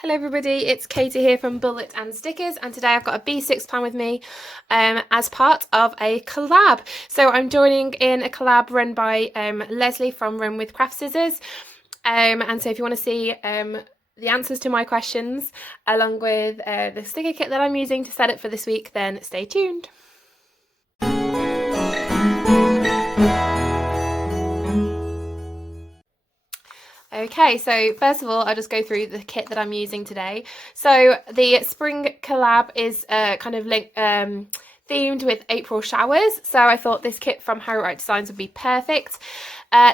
Hello everybody, it's Katie here from Bullet and Stickers, and today I've got a B6 plan with me as part of a collab. So I'm joining in a collab run by Leslie from Run with Craft Scissors, and so if you want to see the answers to my questions along with the sticker kit that I'm using to set it for this week, then stay tuned. Okay, so first of all, I'll just go through the kit that I'm using today. So the spring collab is kind of themed with April showers, so I thought this kit from Harriet Designs would be perfect.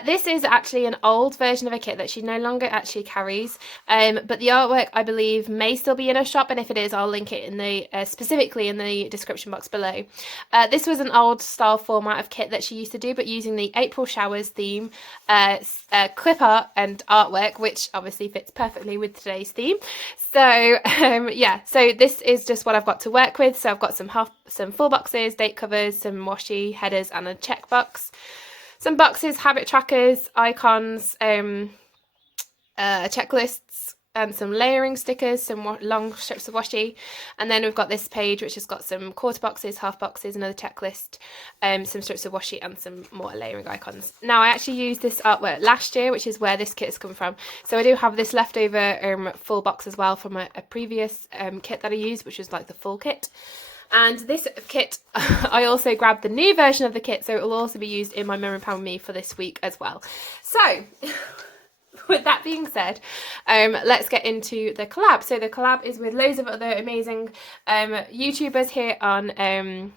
This is actually an old version of a kit that she no longer actually carries, but the artwork I believe may still be in her shop, and if it is, I'll link it in the specifically in the description box below. This was an old style format of kit that she used to do, but using the April showers theme, clip art and artwork, which obviously fits perfectly with today's theme. So yeah, so this is just what I've got to work with. So I've got some full boxes, date covers, some washi headers, and a check box. Some boxes, habit trackers, icons, checklists, and some layering stickers, some long strips of washi. And then we've got this page which has got some quarter boxes, half boxes, another checklist, some strips of washi, and some more layering icons. Now I actually used this artwork last year, which is where this kit has come from. So I do have this leftover full box as well from a previous kit that I used, which was like the full kit. And this kit, I also grabbed the new version of the kit, so it will also be used in my Memory Pan with me for this week as well. So, with that being said, let's get into the collab. So the collab is with loads of other amazing YouTubers here on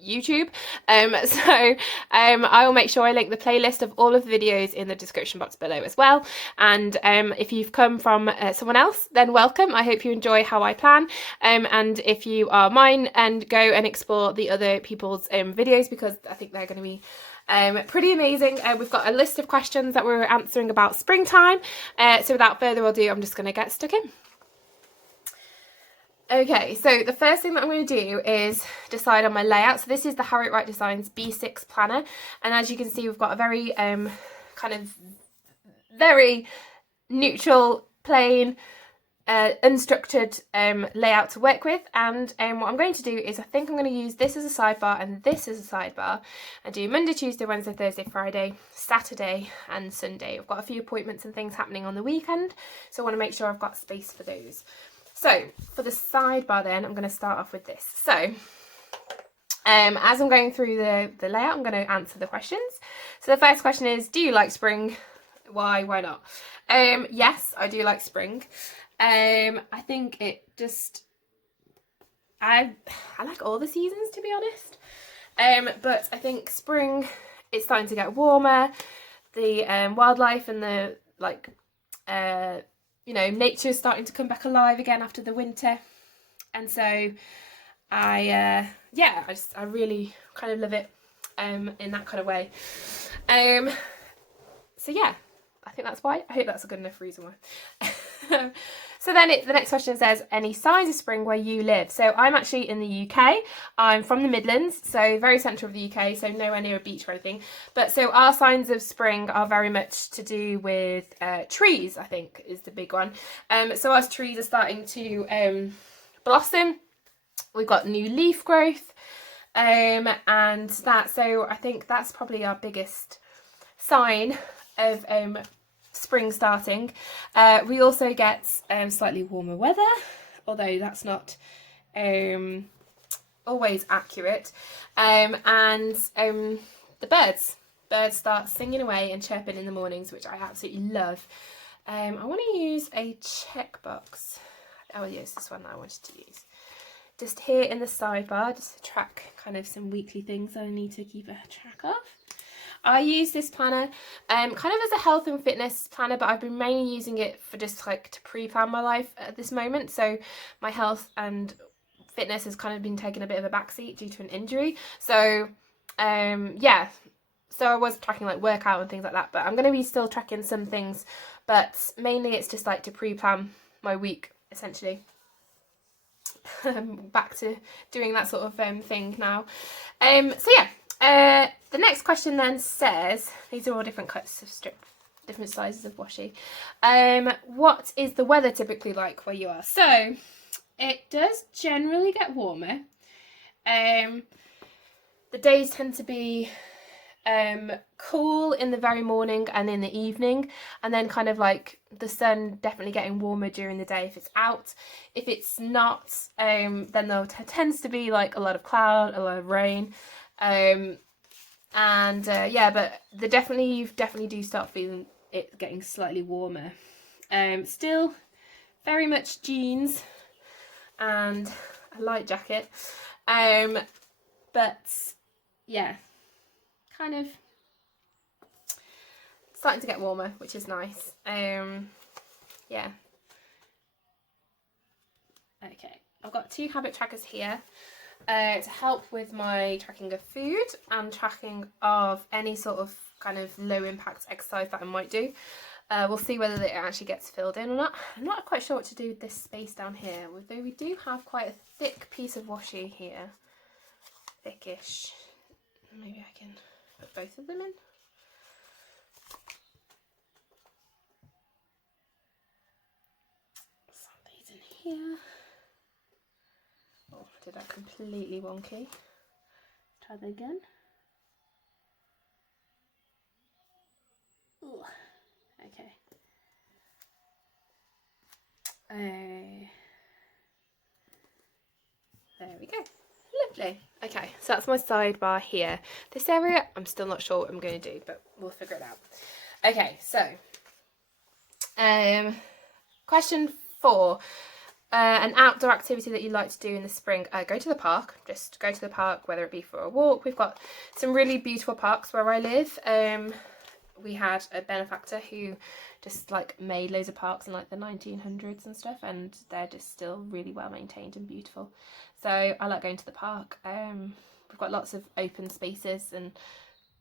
YouTube. I will make sure I link the playlist of all of the videos in the description box below as well. And if you've come from someone else, then welcome. I hope you enjoy how I plan. And if you are mine, and go and explore the other people's videos, because I think they're going to be pretty amazing. We've got a list of questions that we're answering about springtime. So without further ado, I'm just going to get stuck in. Okay, so the first thing that I'm going to do is decide on my layout. So this is the Harriet Designs B6 planner, and as you can see, we've got a very kind of very neutral, plain, unstructured layout to work with. And what I'm going to do is, I think I'm going to use this as a sidebar and this as a sidebar, and do Monday, Tuesday, Wednesday, Thursday, Friday, Saturday and Sunday. I've got a few appointments and things happening on the weekend, so I want to make sure I've got space for those. So for the sidebar then, I'm going to start off with this. So as I'm going through the layout, I'm going to answer the questions. So the first question is, do you like spring? Why not? Yes, I do like spring. I think it just, I like all the seasons, to be honest. But I think spring, it's starting to get warmer. The wildlife and the you know, nature is starting to come back alive again after the winter, and so I really kind of love it in that kind of way. So yeah, I think that's why. I hope that's a good enough reason why. So then the next question says, any signs of spring where you live? So I'm actually in the UK. I'm from the Midlands, so very central of the UK, so nowhere near a beach or anything. But so our signs of spring are very much to do with trees, I think, is the big one. So as trees are starting to blossom, we've got new leaf growth, and that. So I think that's probably our biggest sign of spring starting. We also get slightly warmer weather, although that's not always accurate. And the birds start singing away and chirping in the mornings, which I absolutely love. I want to use a checkbox. Oh yes, this one that I wanted to use. Just here in the sidebar, just to track kind of some weekly things that I need to keep a track of. I use this planner kind of as a health and fitness planner, but I've been mainly using it for just like to pre-plan my life at this moment. So my health and fitness has kind of been taking a bit of a backseat due to an injury. So yeah, so I was tracking like workout and things like that, but I'm going to be still tracking some things, but mainly it's just like to pre-plan my week essentially. Back to doing that sort of thing now. So yeah. The next question then says, these are all different cuts of strip different sizes of washi. What is the weather typically like where you are? So it does generally get warmer. The days tend to be cool in the very morning and in the evening, and then kind of like the sun definitely getting warmer during the day if it's out. If it's not, then there tends to be like a lot of cloud, a lot of rain, yeah, but you definitely do start feeling it getting slightly warmer. Still very much jeans and a light jacket, but yeah, kind of starting to get warmer, which is nice. Yeah. Okay, I've got 2 habit trackers here to help with my tracking of food and tracking of any sort of kind of low impact exercise that I might do. We'll see whether it actually gets filled in or not. I'm not quite sure what to do with this space down here, although we do have quite a thick piece of washi here. Thickish. Maybe I can put both of them in. Some these in here. Oh, did that completely wonky. Try that again. Ooh. Okay. There we go. Lovely. Okay, so that's my sidebar here. This area, I'm still not sure what I'm going to do, but we'll figure it out. Okay, so question 4. An outdoor activity that you like to do in the spring. Go to the park. Just go to the park, whether it be for a walk. We've got some really beautiful parks where I live. We had a benefactor who just like made loads of parks in like the 1900s and stuff, and they're just still really well maintained and beautiful. So I like going to the park. We've got lots of open spaces and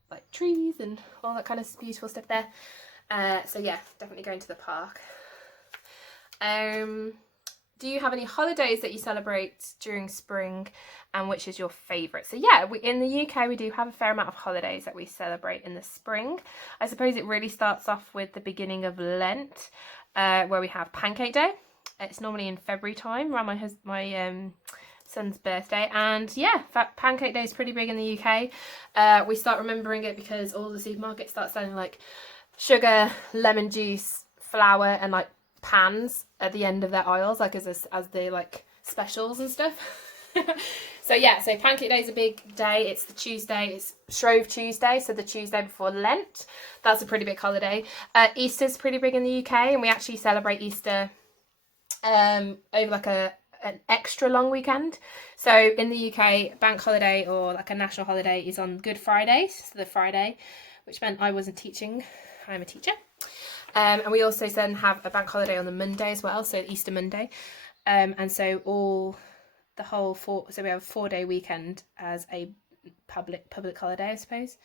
like trees and all that kind of beautiful stuff there. So yeah, definitely going to the park. Do you have any holidays that you celebrate during spring, and which is your favourite? So yeah, in the UK we do have a fair amount of holidays that we celebrate in the spring. I suppose it really starts off with the beginning of Lent, where we have Pancake Day. It's normally in February time, around my son's birthday, and yeah, Pancake Day is pretty big in the UK. We start remembering it because all the supermarkets start selling like sugar, lemon juice, flour, and like pans at the end of their aisles, like as the like specials and stuff. So yeah, so Pancake Day is a big day. It's the Tuesday, it's Shrove Tuesday, so the Tuesday before Lent. That's a pretty big holiday. Easter's pretty big in the UK, and we actually celebrate Easter over like an extra long weekend. So in the UK, bank holiday or like a national holiday is on Good Friday, so the Friday, which meant I wasn't teaching. I'm a teacher. And we also then have a bank holiday on the Monday as well, so Easter Monday. And so so we have a 4-day weekend as a public holiday, I suppose.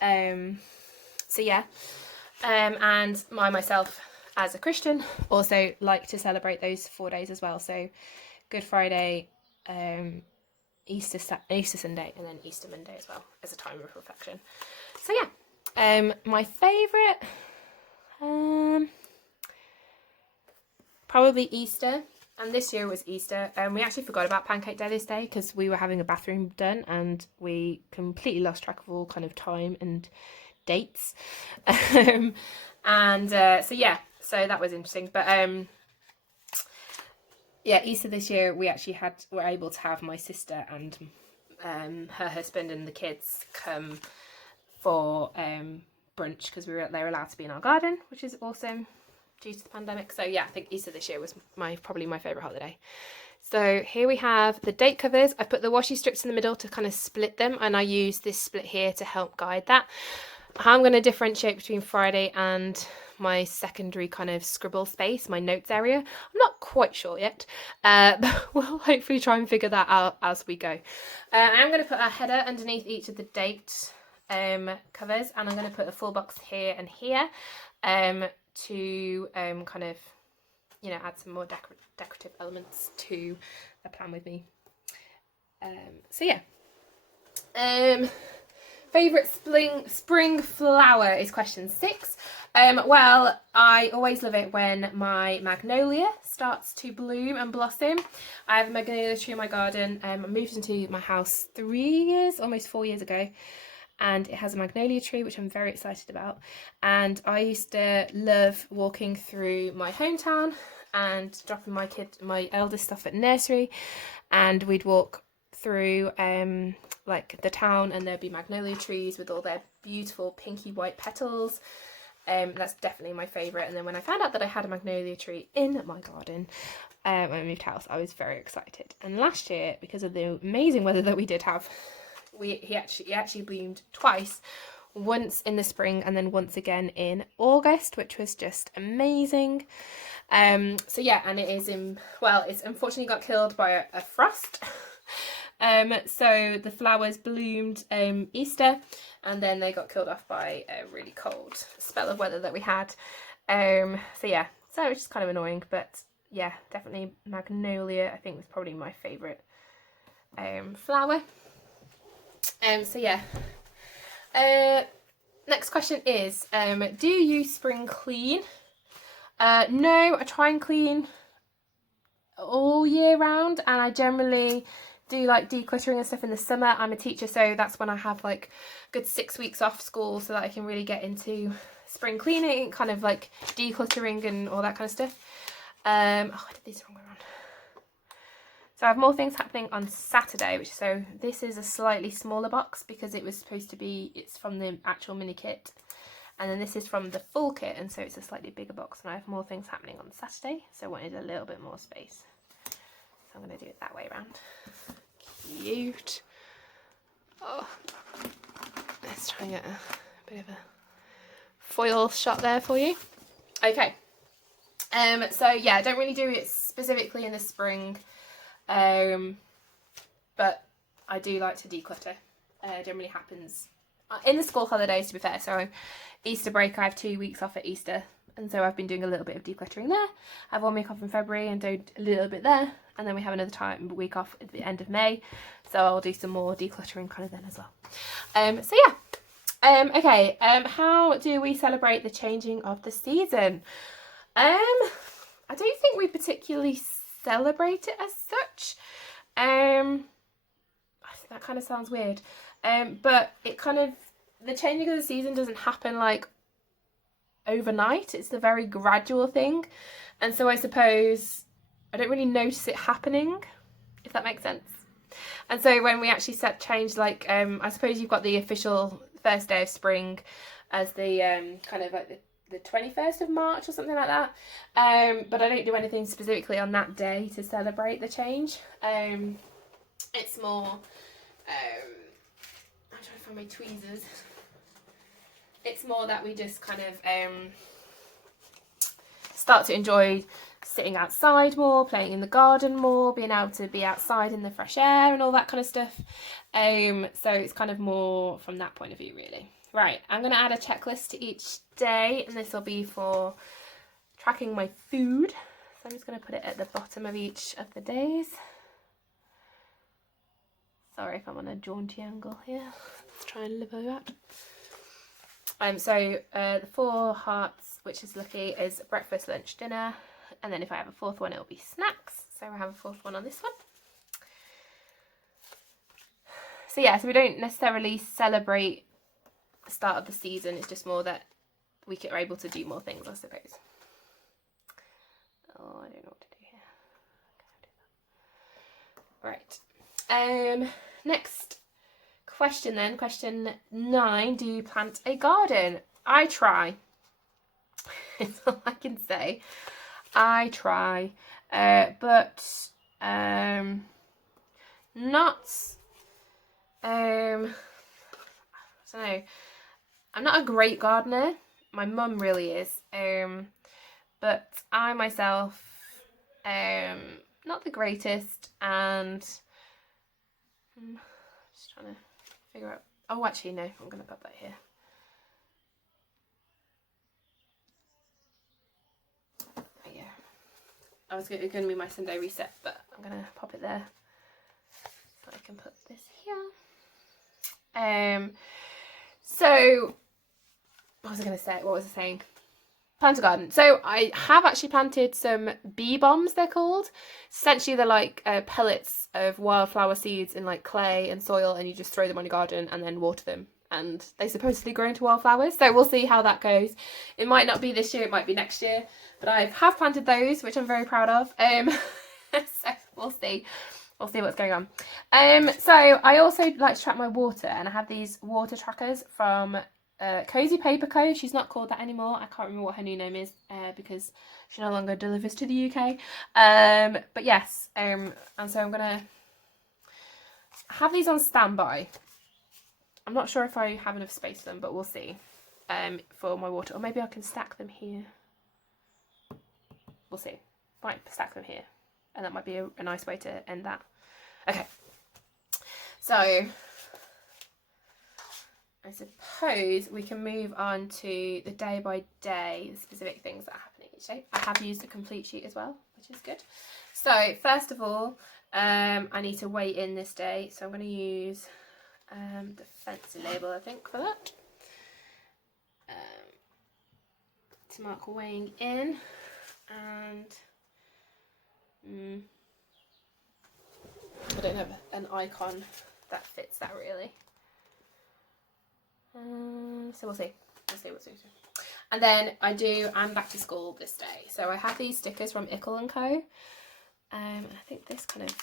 So yeah. And myself as a Christian also like to celebrate those 4 days as well. So Good Friday, Easter Sunday, and then Easter Monday as well as a time of reflection. So yeah, my favourite, probably Easter, and this year was Easter. We actually forgot about Pancake Day this day because we were having a bathroom done and we completely lost track of all kind of time and dates. So yeah, so that was interesting. But yeah, Easter this year we actually were able to have my sister and her husband and the kids come for brunch because they were allowed to be in our garden, which is awesome due to the pandemic. So yeah, I think Easter this year was probably my favourite holiday. So here we have the date covers. I put the washi strips in the middle to kind of split them, and I use this split here to help guide that. How I'm going to differentiate between Friday and my secondary kind of scribble space, my notes area, I'm not quite sure yet, but we'll hopefully try and figure that out as we go. I'm going to put a header underneath each of the date covers, and I'm going to put a full box here and here to kind of, you know, add some more decorative elements to the plan with me. So yeah. Favourite spring flower is question 6. Well, I always love it when my magnolia starts to bloom and blossom. I have a magnolia tree in my garden. I moved into my house 3 years, almost 4 years ago, and it has a magnolia tree, which I'm very excited about. And I used to love walking through my hometown and dropping my eldest stuff at nursery, and we'd walk through like the town, and there'd be magnolia trees with all their beautiful pinky white petals. That's definitely my favourite. And then when I found out that I had a magnolia tree in my garden when I moved house, I was very excited. And last year, because of the amazing weather that we did have, he actually bloomed twice, once in the spring and then once again in August, which was just amazing. So yeah, and it's unfortunately got killed by a frost. So the flowers bloomed Easter, and then they got killed off by a really cold spell of weather that we had. So yeah, so it's just kind of annoying, but yeah, definitely magnolia I think was probably my favourite flower. So yeah. Next question is, do you spring clean? No, I try and clean all year round, and I generally do like decluttering and stuff in the summer. I'm a teacher, so that's when I have like a good 6 weeks off school so that I can really get into spring cleaning, kind of like decluttering and all that kind of stuff. Oh, I did this wrong way around. So I have more things happening on Saturday, so this is a slightly smaller box because it was supposed to be, it's from the actual mini kit, and then this is from the full kit, and so it's a slightly bigger box, and I have more things happening on Saturday, so I wanted a little bit more space. So I'm going to do it that way around. Cute. Oh, let's try and get a bit of a foil shot there for you. Okay. So yeah, I don't really do it specifically in the spring, but I do like to declutter. Generally happens in the school holidays, to be fair. So Easter break, I have 2 weeks off at Easter, and so I've been doing a little bit of decluttering there. I have 1 week off in February and do a little bit there, and then we have another week off at the end of May, so I'll do some more decluttering kind of then as well. So yeah. Okay, how do we celebrate the changing of the season? I don't think we particularly celebrate it as such. That kind of sounds weird. But it kind of, the changing of the season doesn't happen like overnight. It's a very gradual thing. And so I suppose I don't really notice it happening, if that makes sense. And so when we actually change, like, I suppose you've got the official first day of spring as the kind of like the 21st of March or something like that. But I don't do anything specifically on that day to celebrate the change. It's more, I'm trying to find my tweezers. It's more that we just kind of start to enjoy sitting outside more, playing in the garden more, being able to be outside in the fresh air and all that kind of stuff. So it's kind of more from that point of view, really. Right, I'm going to add a checklist to each day, and this will be for tracking my food. So I'm just going to put it at the bottom of each of the days. Sorry if I'm on a jaunty angle here. Let's try and live over that. So the 4 hearts, which is lucky, is breakfast, lunch, dinner. And then if I have a 4th one, it'll be snacks. So I have a 4th one on this one. So yeah, so we don't necessarily celebrate the start of the season. It's just more that we are able to do more things, I suppose. Oh, I don't know what to do here. Right. Next question then. Question 9. Do you plant a garden? I try. That's all I can say. I try. But not... I don't know. I'm not a great gardener. My mum really is. But I myself, not the greatest, and just trying to figure out. Oh, actually, no. I'm going to pop that here. Yeah. I was going to be my Sunday reset, but I'm going to pop it there so I can put this here. So what was I going to say? What was I saying? plant a garden. So I have actually planted some bee bombs, they're called. Essentially they're like pellets of wildflower seeds in like clay and soil, and you just throw them on your garden and then water them, and they supposedly grow into wildflowers. So we'll see how that goes. It might not be this year, it might be next year, but I have planted those, which I'm very proud of. So we'll see. We'll see what's going on. So I also like to track my water, and I have these water trackers from Cozy Paper Co. She's not called that anymore. I can't remember what her new name is because she no longer delivers to the UK. But yes, and so I'm gonna have these on standby. I'm not sure if I have enough space for them, but we'll see. For my water, or maybe I can stack them here. We'll see. Might stack them here, and that might be a nice way to end that. Okay. So I suppose we can move on to the day by day, the specific things that are happening each day. I have used a complete sheet as well, which is good. So first of all, I need to weigh in this day. So I'm going to use the fancy label, I think, for that. To mark weighing in, and I don't have an icon that fits that really. So we'll see. We'll see what's going to. And then I'm back to school this day. So I have these stickers from Ickle & Co. And I think this kind of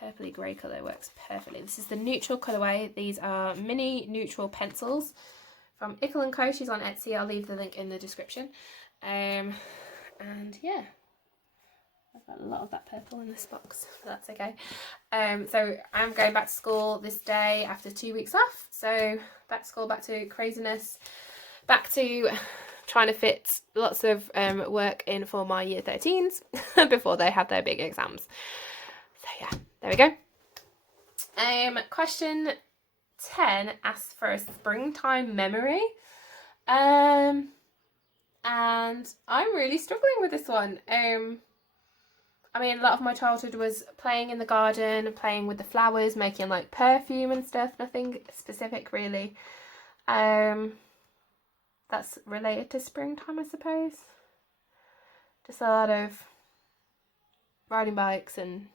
purpley grey colour works perfectly. This is the neutral colourway. These are mini neutral pencils from Ickle & Co. She's on Etsy. I'll leave the link in the description. And yeah, I've got a lot of that purple in this box, but that's okay. So I'm going back to school this day after 2 weeks off. So back to school, back to craziness, back to trying to fit lots of work in for my year 13s before they have their big exams. So yeah, there we go. Question 10 asks for a springtime memory. And I'm really struggling with this one. I mean, a lot of my childhood was playing in the garden, playing with the flowers, making like perfume and stuff. Nothing specific really. That's related to springtime, I suppose. Just a lot of riding bikes and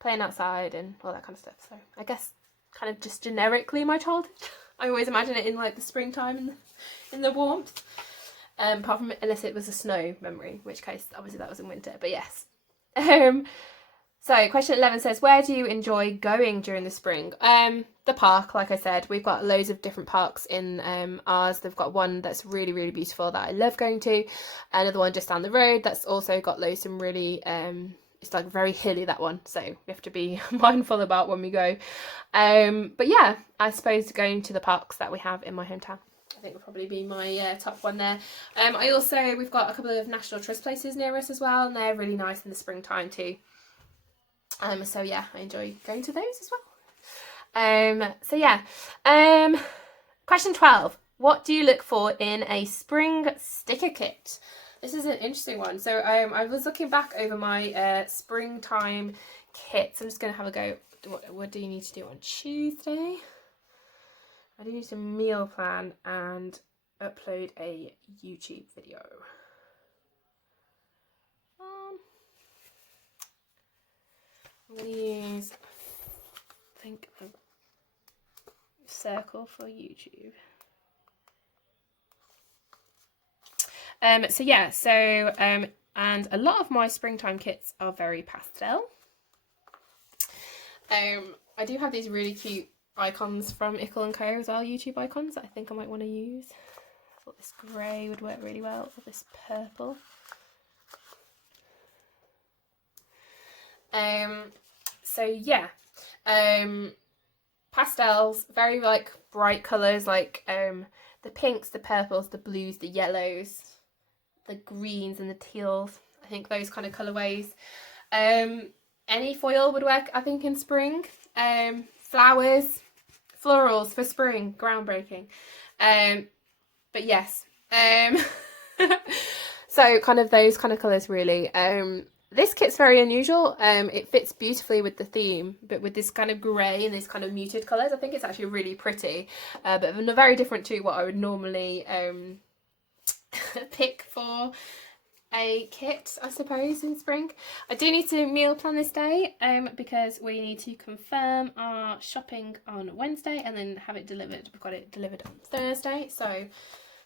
playing outside and all that kind of stuff. So I guess kind of just generically my childhood. I always imagine it in like the springtime in the warmth. Apart from unless it was a snow memory, in which case obviously that was in winter, but yes. So question 11 says, where do you enjoy going during the spring? The park, like I said. We've got loads of different parks in ours. They've got one that's really, really beautiful that I love going to. Another one just down the road that's also got loads of really, it's like very hilly, that one. So we have to be mindful about when we go. But yeah, I suppose going to the parks that we have in my hometown, I think will probably be my top one there. We've got a couple of National Trust places near us as well, and they're really nice in the springtime too. So yeah, I enjoy going to those as well. So yeah. Question 12. What do you look for in a spring sticker kit? This is an interesting one. So I was looking back over my springtime kits. I'm just going to have a go. What do you need to do on Tuesday? I do need to meal plan and upload a YouTube video. I'm going to use, I think, a circle for YouTube. So yeah, and a lot of my springtime kits are very pastel. I do have these really cute icons from Ickle & Co as well, YouTube icons that I think I might want to use. I thought this grey would work really well, or this purple. So yeah, pastels, very like bright colours, like the pinks, the purples, the blues, the yellows, the greens and the teals. I think those kind of colourways. Any foil would work, I think, in spring. Flowers, florals for spring, groundbreaking. But yes, so kind of those kind of colours really. This kit's very unusual. It fits beautifully with the theme, but with this kind of grey and this kind of muted colours, I think it's actually really pretty, but very different to what I would normally pick for a kit, I suppose, in spring. I do need to meal plan this day because we need to confirm our shopping on Wednesday and then have it delivered. We've got it delivered on Thursday. So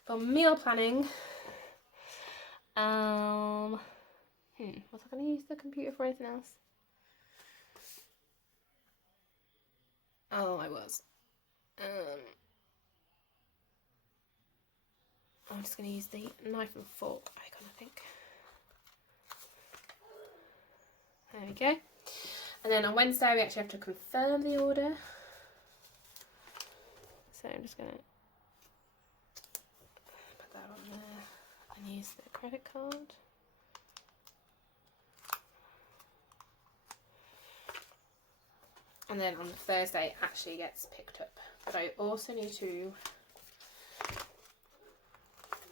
for meal planning, was I going to use the computer for anything else? Oh, I was. I'm just going to use the knife and fork icon, I think. There we go. And then on Wednesday we actually have to confirm the order. So I'm just going to put that on there and use the credit card. And then on the Thursday it actually gets picked up. But I also need to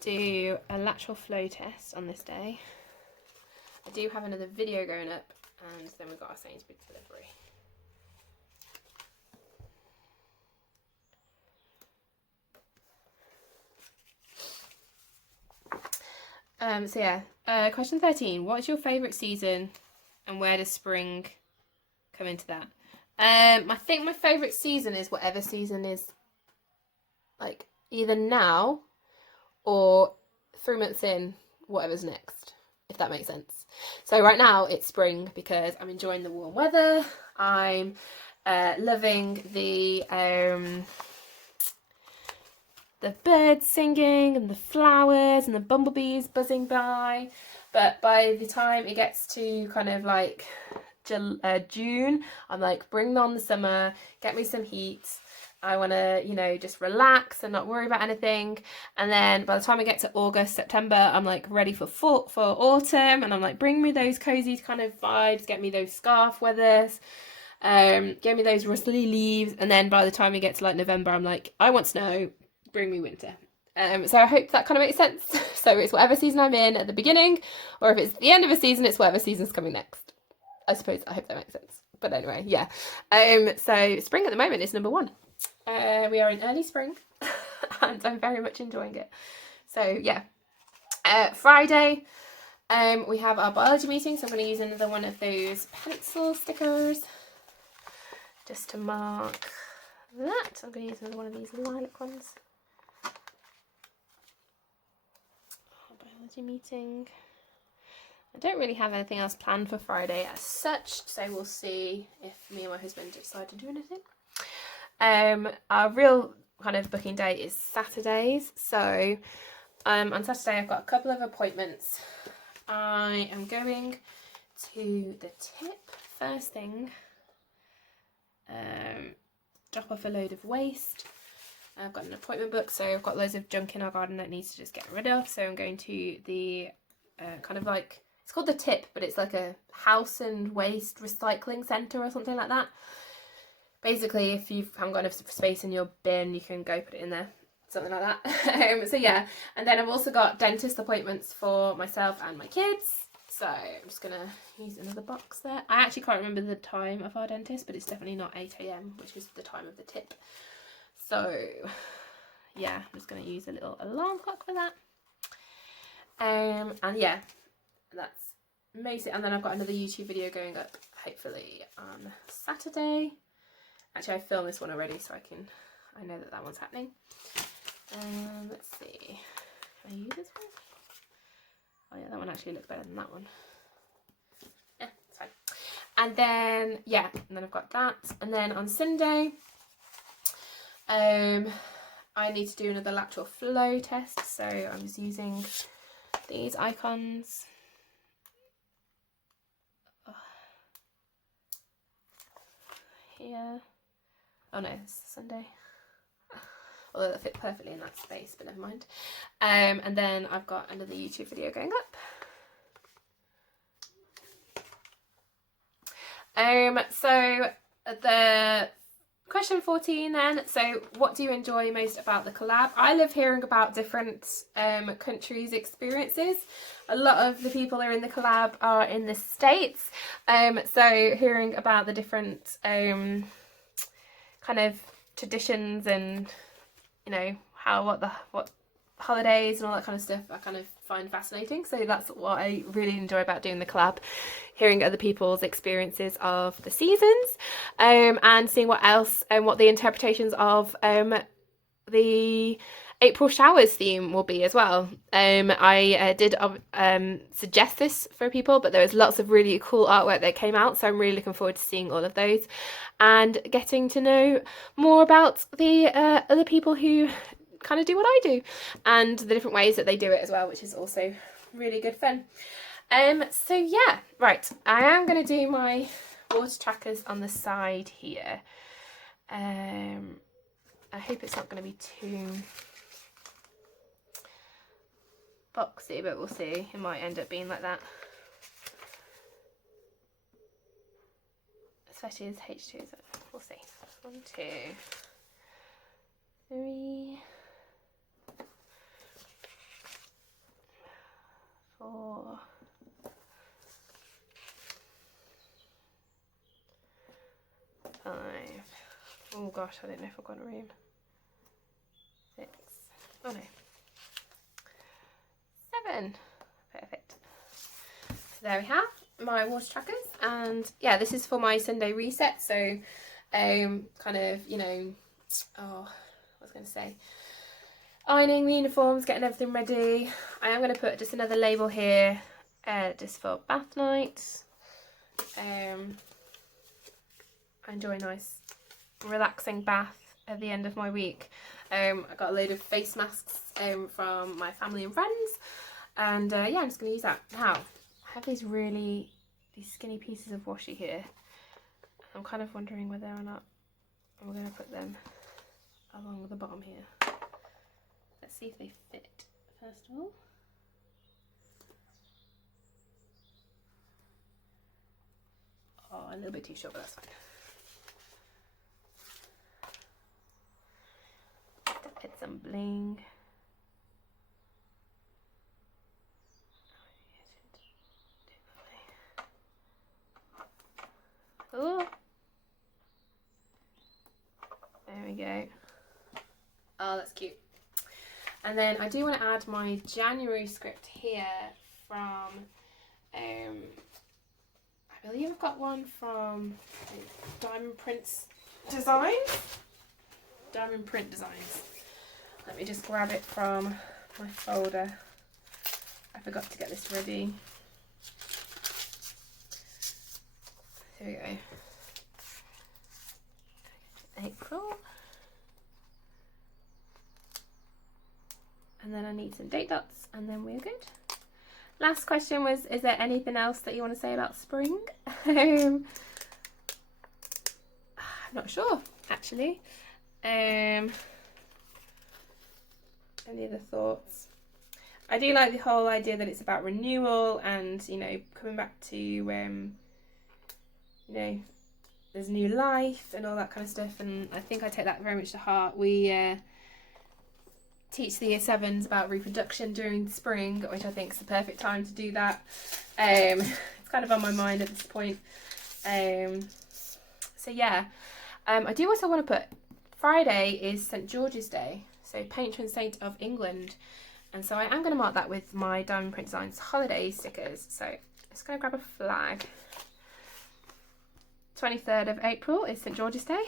do a lateral flow test on this day. I do have another video going up, and then we've got our Sainsbury's delivery. So yeah, question 13. What is your favourite season and where does spring come into that? I think my favourite season is whatever season is, like, either now or 3 months in, whatever's next, if that makes sense. So right now it's spring because I'm enjoying the warm weather. I'm loving the birds singing and the flowers and the bumblebees buzzing by. But by the time it gets to kind of like June, I'm like, bring on the summer, get me some heat. I want to, you know, just relax and not worry about anything. And then by the time I get to August, September, I'm like ready for autumn, and I'm like, bring me those cozy kind of vibes, get me those scarf weathers, get me those rustly leaves. And then by the time we get to like November, I'm like, I want snow, bring me winter. So I hope that kind of makes sense. So it's whatever season I'm in at the beginning, or if it's the end of a season, it's whatever season's coming next. I suppose, I hope that makes sense. But anyway, yeah. So spring at the moment is number 1. We are in early spring and I'm very much enjoying it. So yeah, Friday we have our biology meeting, so I'm going to use another one of those pencil stickers just to mark that. I'm going to use another one of these lilac ones. Our biology meeting. I don't really have anything else planned for Friday as such, so we'll see if me and my husband decide to do anything. Our real kind of booking day is Saturdays, so on Saturday I've got a couple of appointments. I am going to the tip first thing, drop off a load of waste. I've got an appointment book, so I've got loads of junk in our garden that needs to just get rid of, so I'm going to the kind of like, it's called the Tip, but it's like a house and waste recycling centre or something like that. Basically, if you haven't got enough space in your bin, you can go put it in there, something like that. So yeah, and then I've also got dentist appointments for myself and my kids. So I'm just going to use another box there. I actually can't remember the time of our dentist, but it's definitely not 8 AM, which is the time of the tip. So yeah, I'm just going to use a little alarm clock for that. And yeah, that's mostly, and then I've got another YouTube video going up, hopefully on Saturday. Actually, I filmed this one already, so I know that one's happening. Let's see. Can I use this one? Oh yeah, that one actually looks better than that one. Yeah, it's fine. And then, yeah, and then I've got that. And then on Sunday, I need to do another lateral flow test. So I'm just using these icons. Here. Oh no, it's Sunday. Although that fit perfectly in that space, but never mind. And then I've got another YouTube video going up. So the question 14 then. So what do you enjoy most about the collab? I love hearing about different countries' experiences. A lot of the people who are in the collab are in the States. So hearing about the different kind of traditions and, you know, what holidays and all that kind of stuff I kind of find fascinating. So that's what I really enjoy about doing the collab, hearing other people's experiences of the seasons, and seeing what else and what the interpretations of the April showers theme will be as well. I did suggest this for people, but there was lots of really cool artwork that came out, so I'm really looking forward to seeing all of those and getting to know more about the other people who kind of do what I do and the different ways that they do it as well, which is also really good fun. So yeah, right, I am going to do my water trackers on the side here. I hope it's not going to be too boxy, but we'll see. It might end up being like that, especially as H2, so we'll see. 1, 2, 3, 4, 5. Oh gosh, I don't know if I've got room. 6. Oh no. 7. Perfect. So there we have my water trackers, and yeah, this is for my Sunday reset. So kind of, you know, oh, I was going to say, ironing the uniforms, getting everything ready. I am going to put just another label here, just for bath night. I enjoy a nice relaxing bath at the end of my week. I got a load of face masks from my family and friends, and yeah, I'm just going to use that. Now, I have these skinny pieces of washi here. I'm kind of wondering whether or not I'm going to put them along the bottom here. Let's see if they fit first of all. Oh, a little bit too short, but that's fine. Put some bling. Oh, there we go. Oh, that's cute. And then I do want to add my January script here from, I believe I've got one from Diamond Print Designs. Let me just grab it from my folder. I forgot to get this ready. Here we go. April. And then I need some date dots, and then we're good. Last question was, is there anything else that you want to say about spring? I'm not sure, actually. Any other thoughts? I do like the whole idea that it's about renewal and, you know, coming back to, you know, there's new life and all that kind of stuff, and I think I take that very much to heart. We teach the year 7s about reproduction during the spring, which I think is the perfect time to do that. It's kind of on my mind at this point. So yeah, I do also want to put, Friday is St George's Day, so patron saint of England, and so I am going to mark that with my Diamond Print Designs holiday stickers. So I'm just going to grab a flag. 23rd of April is St George's Day.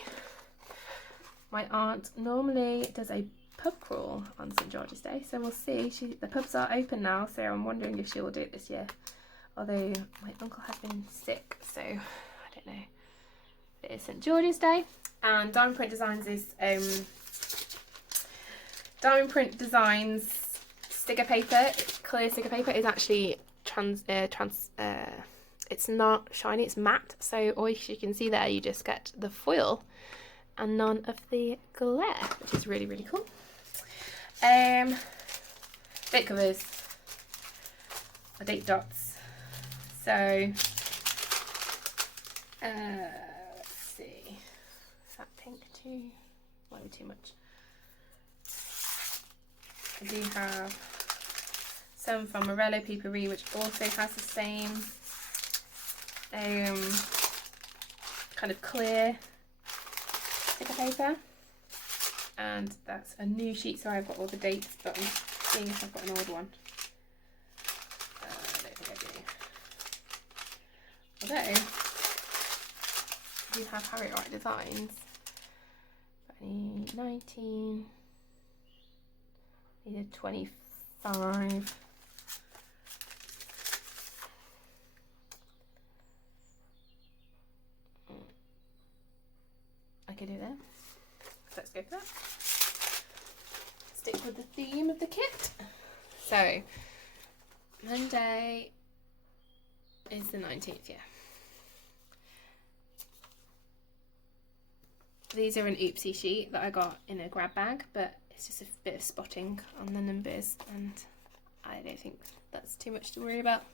My aunt normally does a pub crawl on St George's Day, so we'll see. The pubs are open now, so I'm wondering if she will do it this year, although my uncle has been sick, so I don't know. It is St George's Day, and Diamond Print Designs is Diamond Print Designs sticker paper, clear sticker paper, is actually it's not shiny, it's matte, so all you can see there, you just get the foil and none of the glare, which is really, really cool. Date covers, or date dots. So, let's see, is that pink too? Might be too much. I do have some from Morello Peepery, which also has the same kind of clear sticker paper, and that's a new sheet, so I've got all the dates done seeing if I've got an old one. I don't think I do. Although, I do have Harriet Wright designs. 2019. These are 25. I could do that. Let's go for that. Stick with the theme of the kit. So, Monday is the 19th, yeah. These are an oopsie sheet that I got in a grab bag, but it's just a bit of spotting on the numbers, and I don't think that's too much to worry about.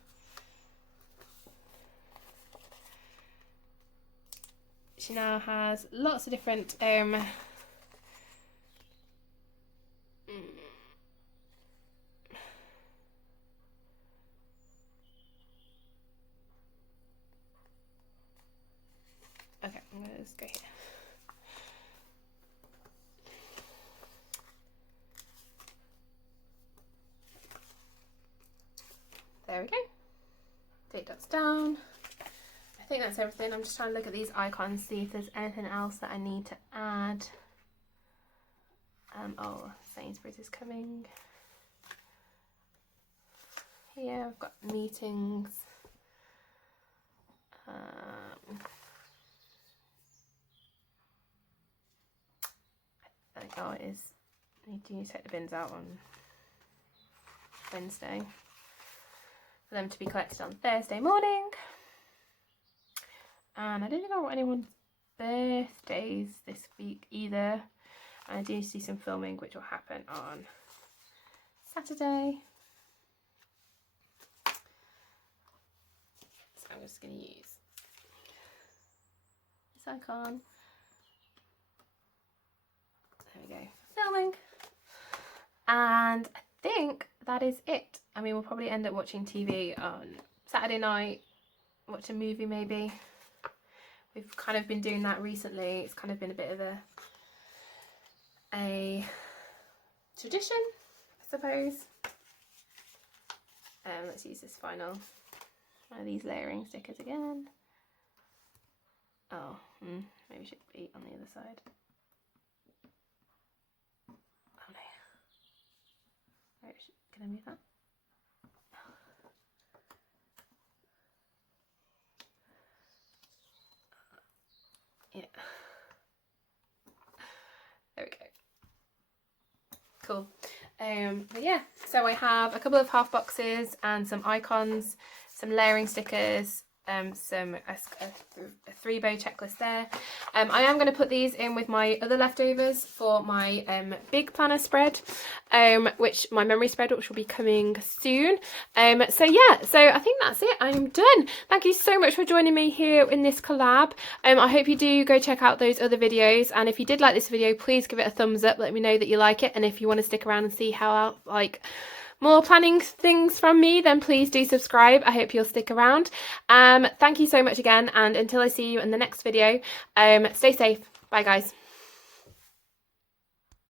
She now has lots of different okay, I'm gonna just go here. There we go. Take dots down. I think that's everything. I'm just trying to look at these icons, see if there's anything else that I need to add. Oh, Sainsbury's is coming. Here I've got meetings. I think, oh, it is. I need to take the bins out on Wednesday for them to be collected on Thursday morning. And I don't think I've got anyone's birthdays this week either. And I do see some filming which will happen on Saturday. So I'm just going to use this icon. There we go, filming. And I think that is it. I mean, we'll probably end up watching TV on Saturday night, watch a movie maybe. We've kind of been doing that recently. It's kind of been a bit of a tradition, I suppose. Let's use this final one of these layering stickers again. Oh, maybe it should be on the other side. Oh no. Right, can I move that? Yeah. There we go. Cool. But yeah, so I have a couple of half boxes and some icons, some layering stickers, a 3-bow checklist there. I am going to put these in with my other leftovers for my big planner spread, which my memory spread, which will be coming soon. So yeah, so I think that's it. I'm done. Thank you so much for joining me here in this collab. I hope you do go check out those other videos, and if you did like this video, please give it a thumbs up. Let me know that you like it, and if you want to stick around and see how more planning things from me, then please do subscribe. I hope you'll stick around. Thank you so much again, and until I see you in the next video, stay safe. Bye guys.